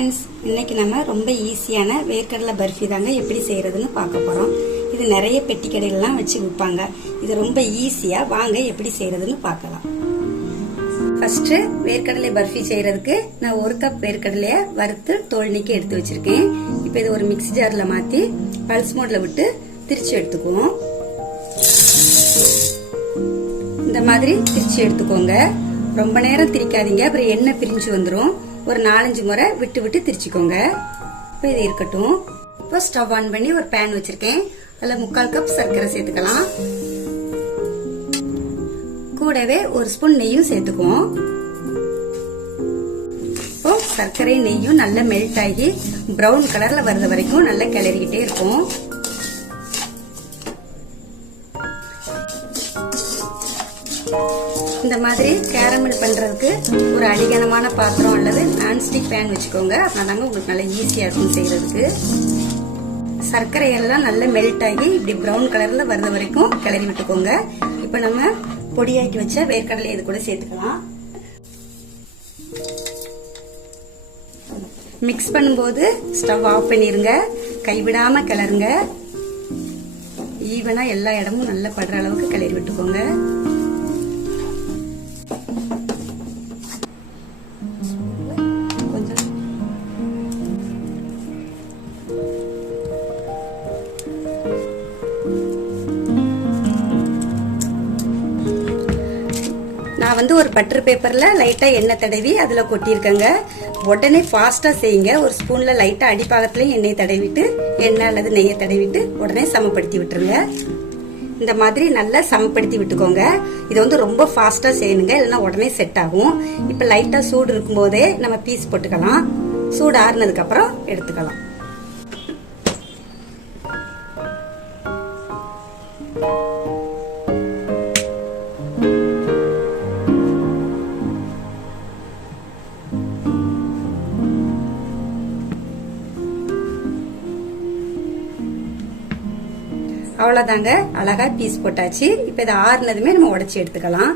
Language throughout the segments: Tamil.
ஃப்ரெண்ட்ஸ் இன்னைக்கு நம்ம ரொம்ப ஈஸியான வேர்க்கடலை பர்ஃபி தாங்க எப்படி செய்யறதுன்னு பார்க்க போறோம். இது நிறைய பெட்டி கடையிலலாம் வச்சு விற்பாங்க. இது ரொம்ப ஈஸியா வாங்க எப்படி செய்யறதுன்னு பார்க்கலாம். ஃபர்ஸ்ட் வேர்க்கடலை பர்ஃபி செய்யறதுக்கு நான் ஒரு கப் வேர்க்கடலைய வறுத்து தோல் எடுத்து வச்சிருக்கேன். இப்போ இது ஒரு மிக்ஸி ஜாரில் மாத்தி பல்ஸ் மோட்ல விட்டு திரிச்சு எடுத்துக்குவோம். இந்த மாதிரி திரிச்சு எடுத்துக்கோங்க. ரொம்ப நேரம் திரிக்காதீங்க. அப்புறம் எண்ணெய் பிரிஞ்சு வந்துடும் ஒரு நாலஞ்சு முறை விட்டு விட்டு திரிச்சுக்கோங்க. இப்போ இது இருக்கட்டும். இப்போ ஸ்டவ் ஆன் பண்ணி ஒரு பேன் வச்சிருக்கேன். அதில் முக்கால் கப் சர்க்கரை சேர்த்துக்கலாம். கூடவே ஒரு ஸ்பூன் நெய்யும் சேர்த்துக்குவோம். இப்போ சர்க்கரை நெய்யும் நல்லா மெல்ட் ஆகி ப்ரௌன் கலர்ல வர்ற வரைக்கும் நல்லா கிளறிக்கிட்டே இருக்கும். இந்த மாதிரி கேரமல் பண்ணுறதுக்கு ஒரு அடிகனமான பாத்திரம் அல்லது நான்ஸ்டிக் பேன் வச்சுக்கோங்க. அப்படின்னாங்க உங்களுக்கு நல்லா ஈஸியாக இருக்கும் செய்கிறதுக்கு சர்க்கரை எல்லாம் நல்லா மெல்ட் ஆகி இப்படி ப்ரௌன் கலரில் வர்ற வரைக்கும் கிளறி விட்டுக்கோங்க. இப்போ நம்ம பொடியாக்கி வச்ச வேர்க்கடலை இது கூட சேர்த்துக்கலாம். மிக்ஸ் பண்ணும்போது ஸ்டவ் ஆஃப் பண்ணிருங்க. கைவிடாம கிளறுங்க. ஈவனா எல்லா இடமும் நல்லா படுற அளவுக்கு கிளறி விட்டுக்கோங்க. வந்து ஒரு பட்டர் பேப்பரில் லைட்டாக எண்ணெய் தடவி அதில் கொட்டியிருக்கேங்க. உடனே ஃபாஸ்ட்டாக செய்யுங்க. ஒரு ஸ்பூனில் லைட்டாக அடிப்பாகத்துலேயும் எண்ணெய் தடவிட்டு எண்ணெய் அல்லது நெய்யை தடவிட்டு உடனே சமப்படுத்தி விட்டுருங்க. இந்த மாதிரி நல்லா சமப்படுத்தி விட்டுக்கோங்க. இது வந்து ரொம்ப ஃபாஸ்ட்டாக செய்யணுங்க. இல்லைன்னா உடனே செட் ஆகும். இப்போ லைட்டாக சூடு இருக்கும்போதே நம்ம பீஸ் போட்டுக்கலாம். சூடு ஆறுனதுக்கப்புறம் எடுத்துக்கலாம். அவ்வளோதாங்க அழகாக பீஸ் போட்டாச்சு. இப்போ இதை ஆறுனதுமே நம்ம உடச்சி எடுத்துக்கலாம்.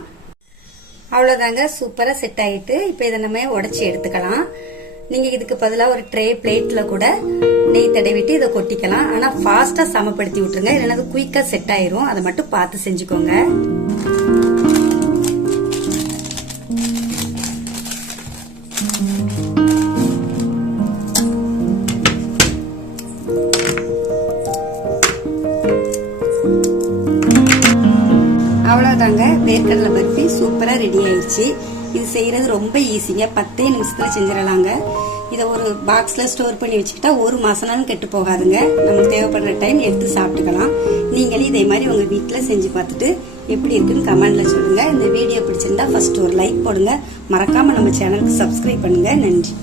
அவ்வளோதாங்க சூப்பராக செட் ஆகிட்டு இப்போ இதை நம்ம உடச்சி எடுத்துக்கலாம். நீங்கள் இதுக்கு பதிலாக ஒரு ட்ரே பிளேட்டில் கூட நெய் தடவிட்டு இதை கொட்டிக்கலாம். ஆனால் ஃபாஸ்ட்டாக சமப்படுத்தி விட்டுருங்க. இல்லைன்னா அது செட் ஆயிரும். அதை மட்டும் பார்த்து செஞ்சுக்கோங்க. பாருங்க வேர்க்கடலை பர்ஃபி சூப்பராக ரெடி ஆயிடுச்சு. இது செய்யறது ரொம்ப ஈஸிங்க பத்தே நிமிஷத்துல செஞ்சிடலாங்க. இதை ஒரு பாக்ஸ்ல ஸ்டோர் பண்ணி வச்சுக்கிட்டா ஒரு மாசம்னாலும் கெட்டு போகாதுங்க. நமக்கு தேவைப்படுற டைம் எடுத்து சாப்பிட்டுக்கலாம். நீங்களே இதே மாதிரி உங்க வீட்டில் செஞ்சு பார்த்துட்டு எப்படி இருக்குன்னு கமெண்ட்ல சொல்லுங்க. இந்த வீடியோ பிடிச்சிருந்தா ஃபர்ஸ்ட் ஒரு லைக் போடுங்க. மறக்காம நம்ம சேனலுக்கு சப்ஸ்கிரைப் பண்ணுங்க. நன்றி.